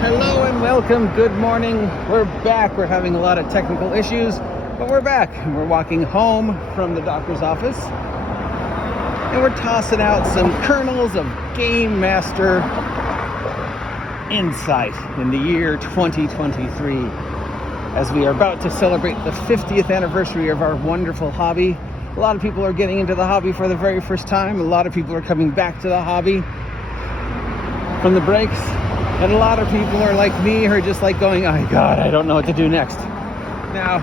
Hello and welcome. Good morning. We're back. We're having a lot of technical issues, but we're back. We're walking home from the doctor's office, and we're tossing out some kernels of Game Master insight in the year 2023, as we are about to celebrate the 50th anniversary of our wonderful hobby. A lot of people are getting into the hobby for the very first time. A lot of people are coming back to the hobby from the breaks. And a lot of people are like me, who are just like going, oh my God, I don't know what to do next. Now,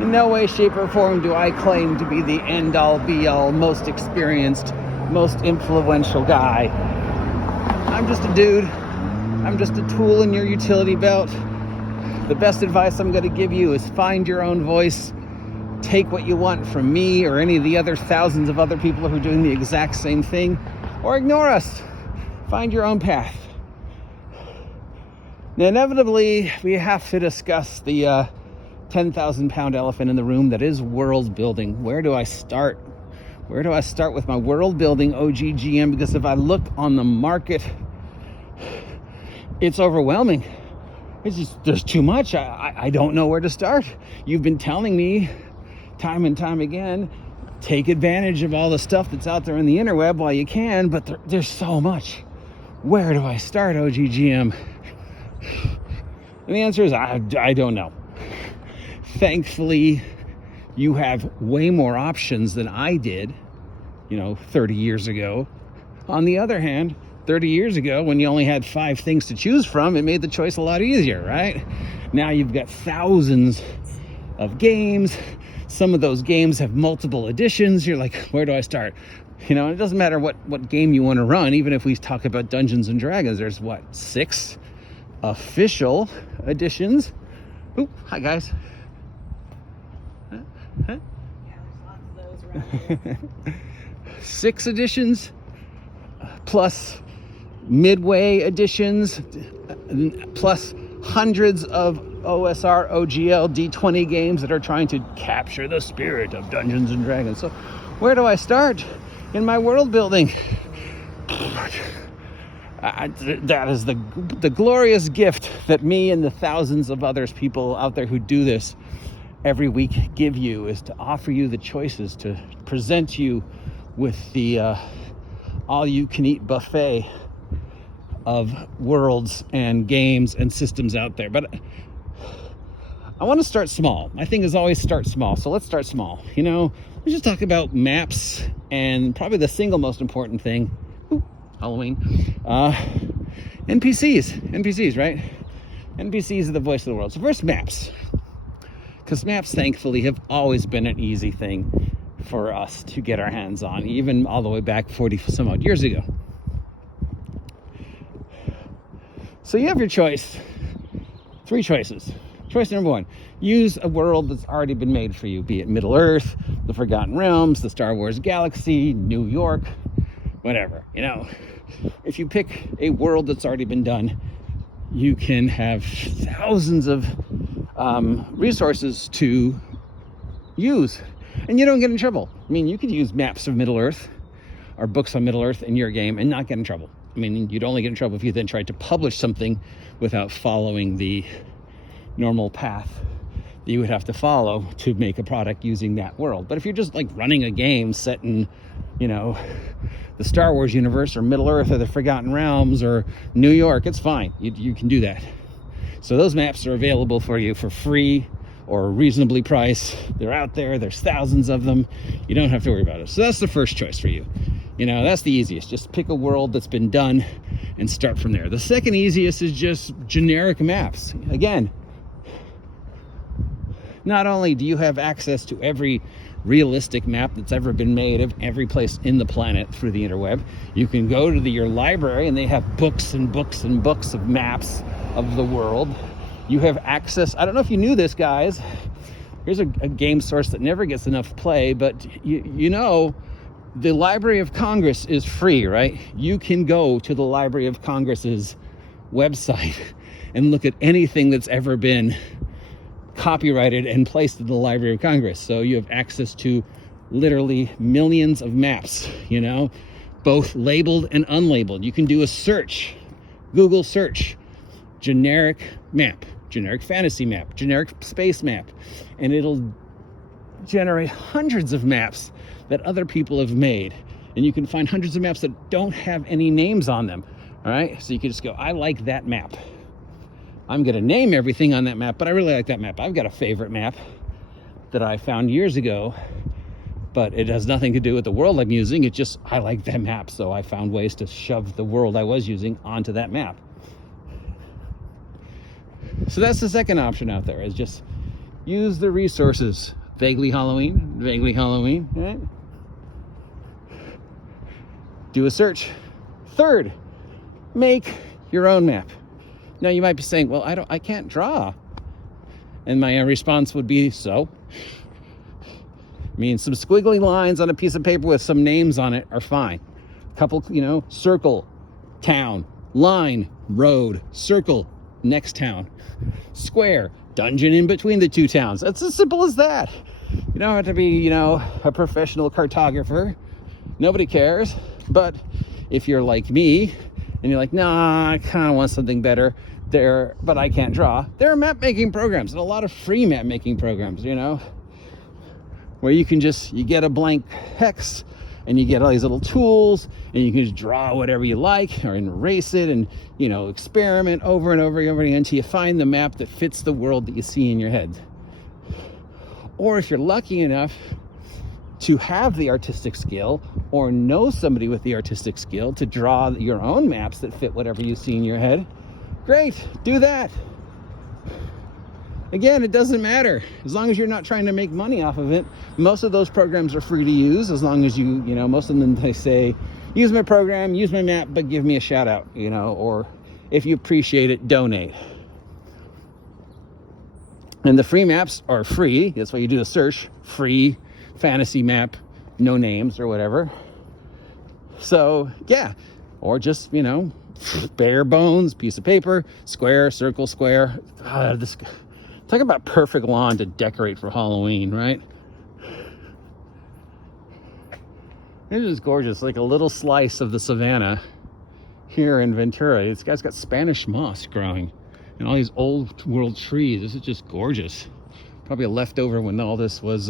in no way, shape, or form do I claim to be the end-all, be-all, most experienced, most influential guy. I'm just a dude. I'm just a tool in your utility belt. The best advice I'm going to give you is find your own voice. Take what you want from me or any of the other thousands of other people who are doing the exact same thing, or ignore us. Find your own path. Now, inevitably, we have to discuss the 10,000 pound elephant in the room that is world building. Where do I start? Where do I start with my world building OGGM? Because if I look on the market, it's overwhelming. It's just, there's too much. I don't know where to start. You've been telling me time and time again, take advantage of all the stuff that's out there in the interweb while you can, but there's so much. Where do I start, OGGM? And the answer is, I don't know. Thankfully, you have way more options than I did, 30 years ago. On the other hand, 30 years ago, when you only had 5 things to choose from, it made the choice a lot easier, right? Now you've got thousands of games. Some of those games have multiple editions. You're like, where do I start? It doesn't matter what game you want to run. Even if we talk about Dungeons and Dragons, there's 6 official editions. Ooh, hi guys. Huh? Yeah, there's lots of those around here. 6 editions plus midway editions plus hundreds of OSR, OGL, D20 games that are trying to capture the spirit of Dungeons and Dragons. So where do I start in my world building? That is the glorious gift that me and the thousands of people out there who do this every week give you, is to offer you the choices, to present you with the all-you-can-eat buffet of worlds and games and systems out there. But I want to start small. My thing is always start small. So let's start small. Let's just talk about maps, and probably the single most important thing, Halloween, NPCs, right? NPCs are the voice of the world. So first, maps. Because maps, thankfully, have always been an easy thing for us to get our hands on, even all the way back 40 some odd years ago. So you have your choice. 3 choices. Choice number 1, use a world that's already been made for you, be it Middle-earth, the Forgotten Realms, the Star Wars Galaxy, New York, whatever. If you pick a world that's already been done, you can have thousands of resources to use, and you don't get in trouble. You could use maps of Middle-earth or books on Middle-earth in your game and not get in trouble. You'd only get in trouble if you then tried to publish something without following the normal path that you would have to follow to make a product using that world. But if you're just running a game set in, the Star Wars universe or Middle-earth or the Forgotten Realms or New York, it's fine. You can do that. So those maps are available for you for free or reasonably priced. They're out there. There's thousands of them. You don't have to worry about it. So that's the first choice for you. That's the easiest. Just pick a world that's been done and start from there. The second easiest is just generic maps. Again, not only do you have access to every realistic map that's ever been made of every place in the planet through the interweb, you can go to your library and they have books and books and books of maps of the world. You have access. I don't know if you knew this, guys. Here's a game source that never gets enough play, but the Library of Congress is free, right? You can go to the Library of Congress's website and look at anything that's ever been copyrighted and placed in the Library of Congress. So you have access to literally millions of maps, both labeled and unlabeled. You can do a search Google search generic map, generic fantasy map, generic space map, and it'll generate hundreds of maps that other people have made. And you can find hundreds of maps that don't have any names on them. All right, so you can just go, I like that map. I'm going to name everything on that map, but I really like that map. I've got a favorite map that I found years ago, but it has nothing to do with the world I'm using. It's just, I like that map, so I found ways to shove the world I was using onto that map. So that's the second option out there, is just use the resources. Vaguely Halloween, right? Do a search. Third, make your own map. Now you might be saying, well, I can't draw. And my response would be, so? I mean, some squiggly lines on a piece of paper with some names on it are fine. A couple, circle, town, line, road, circle, next town, square, dungeon in between the two towns. That's as simple as that. You don't have to be, a professional cartographer. Nobody cares. But if you're like me and you're like, nah, I kind of want something better there, but I can't draw. There are map making programs, and a lot of free map making programs, where you get a blank hex and you get all these little tools and you can just draw whatever you like or erase it and, experiment over and over again until you find the map that fits the world that you see in your head. Or if you're lucky enough to have the artistic skill or know somebody with the artistic skill to draw your own maps that fit whatever you see in your head, great, do that. Again, it doesn't matter. As long as you're not trying to make money off of it. Most of those programs are free to use, as long as most of them, they say, use my program, use my map, but give me a shout out, or if you appreciate it, donate. And the free maps are free. That's why you do a search, free fantasy map, no names or whatever. So yeah, or just, bare bones, piece of paper, square, circle, square. Talk about perfect lawn to decorate for Halloween, right? It is gorgeous, like a little slice of the savannah here in Ventura. This guy's got Spanish moss growing and all these old world trees. This is just gorgeous. Probably a leftover when all this was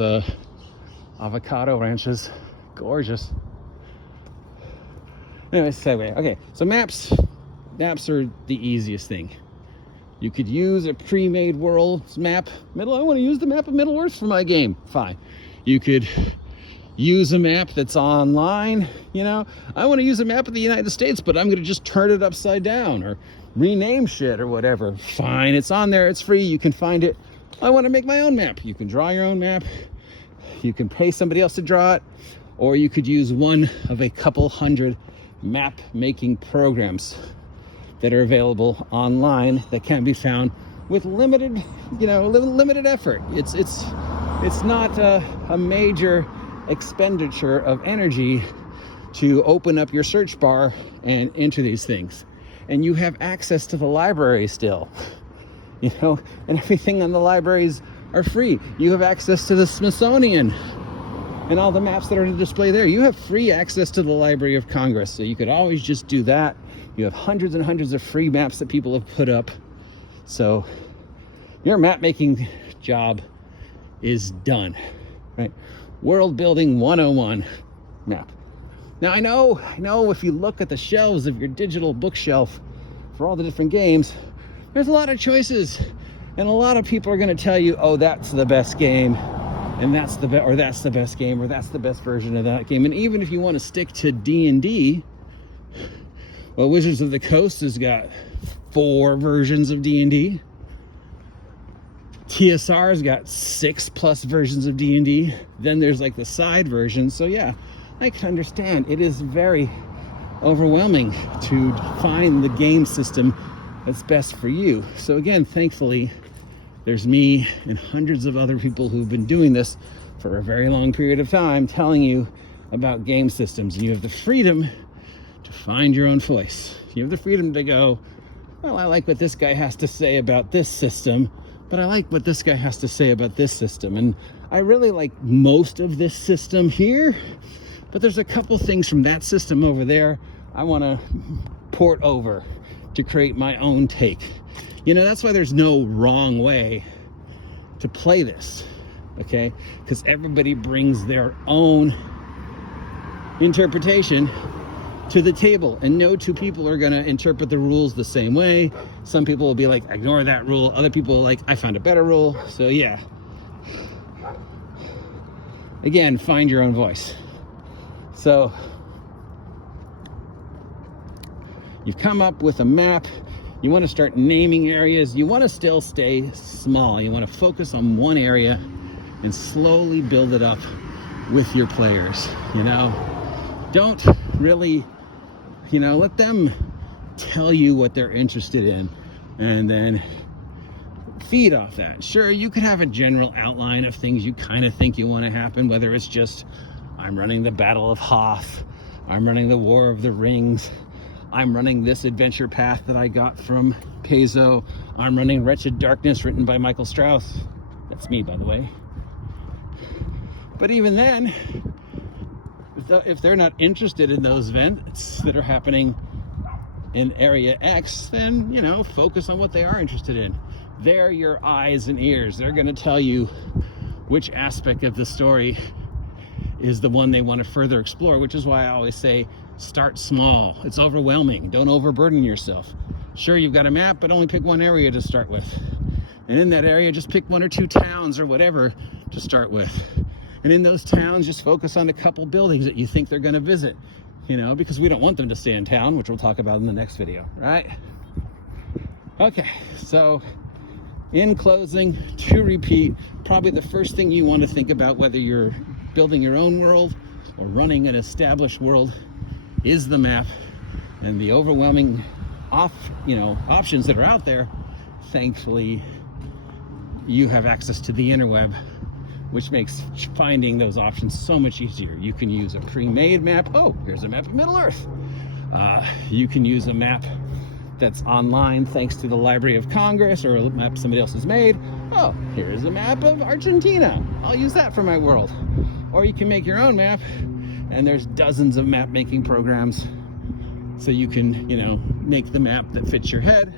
avocado ranches. Gorgeous. Anyway, segue. Okay, so maps are the easiest thing. You could use a pre-made world's map. I want to use the map of Middle-earth for my game. Fine. You could use a map that's online. I want to use a map of the United States, but I'm going to just turn it upside down or rename shit or whatever. Fine. It's on there. It's free. You can find it. I want to make my own map. You can draw your own map. You can pay somebody else to draw it, or you could use one of a couple hundred map making programs that are available online that can be found with limited effort. It's not a major expenditure of energy to open up your search bar and enter these things. And you have access to the library still, and everything on the libraries are free. You have access to the Smithsonian and all the maps that are to display there. You have free access to the Library of Congress, so you could always just do that. You have hundreds and hundreds of free maps that people have put up. So your map making job is done, right? World Building 101 map. Now I know if you look at the shelves of your digital bookshelf for all the different games, there's a lot of choices. And a lot of people are going to tell you, oh, that's the best game, and that's the best game, or that's the best version of that game. And even if you want to stick to D&D, well, Wizards of the Coast has got 4 versions of D&D. TSR's got 6+ versions of D&D. Then there's like the side versions. So yeah, I can understand. It is very overwhelming to find the game system that's best for you. So again, thankfully, there's me and hundreds of other people who've been doing this for a very long period of time, telling you about game systems. And you have the freedom to find your own voice. You have the freedom to go, well, I like what this guy has to say about this system, but I like what this guy has to say about this system. And I really like most of this system here, but there's a couple things from that system over there I want to port over to create my own take. You know, that's why there's no wrong way to play this, okay? Because everybody brings their own interpretation to the table, and no two people are going to interpret the rules the same way. Some people will be like, ignore that rule. Other people are like, I found a better rule. So yeah, again, find your own voice. So you've come up with a map. You want to start naming areas. You want to still stay small. You want to focus on one area and slowly build it up with your players. You know, don't really, you know, let them tell you what they're interested in and then feed off that. Sure, you could have a general outline of things you kind of think you want to happen, whether it's just, I'm running the Battle of Hoth, I'm running the War of the Rings, I'm running this adventure path that I got from Paizo, I'm running Wretched Darkness written by Michael Strauss. That's me, by the way. But even then, if they're not interested in those events that are happening in Area X, then, you know, focus on what they are interested in. They're your eyes and ears. They're going to tell you which aspect of the story is the one they want to further explore, which is why I always say, start small. It's overwhelming. Don't overburden yourself. Sure, you've got a map, but only pick one area to start with. And in that area, just pick 1 or 2 towns or whatever to start with. And in those towns, just focus on a couple buildings that you think they're going to visit, you know, because we don't want them to stay in town, which we'll talk about in the next video, right? Okay, so in closing, to repeat, probably the first thing you want to think about, whether you're building your own world or running an established world, is the map and the overwhelming options that are out there. Thankfully, you have access to the interweb, which makes finding those options so much easier. You can use a pre-made map. Oh, here's a map of Middle-earth. You can use a map that's online thanks to the Library of Congress, or a map somebody else has made. Oh, here's a map of Argentina. I'll use that for my world. Or you can make your own map, and there's dozens of map making programs. So you can, you know, make the map that fits your head.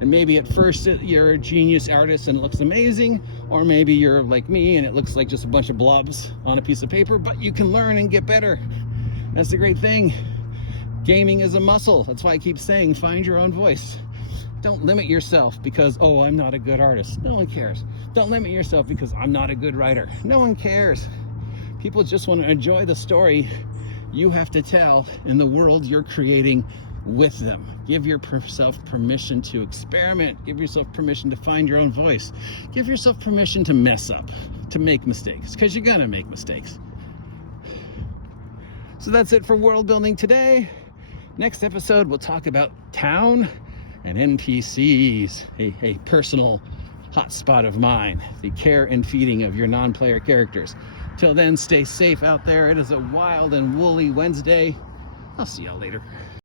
And maybe at first you're a genius artist and it looks amazing, or maybe you're like me and it looks like just a bunch of blobs on a piece of paper, but you can learn and get better. That's the great thing. Gaming is a muscle. That's why I keep saying, find your own voice. Don't limit yourself because, oh, I'm not a good artist. No one cares. Don't limit yourself because I'm not a good writer. No one cares. People just want to enjoy the story you have to tell in the world you're creating with them. Give yourself permission to experiment. Give yourself permission to find your own voice. Give yourself permission to mess up, to make mistakes, because you're gonna make mistakes. So that's it for world building today. Next episode, we'll talk about town and NPCs, a personal hotspot of mine, the care and feeding of your non-player characters. Till then, stay safe out there. It is a wild and woolly Wednesday. I'll see y'all later.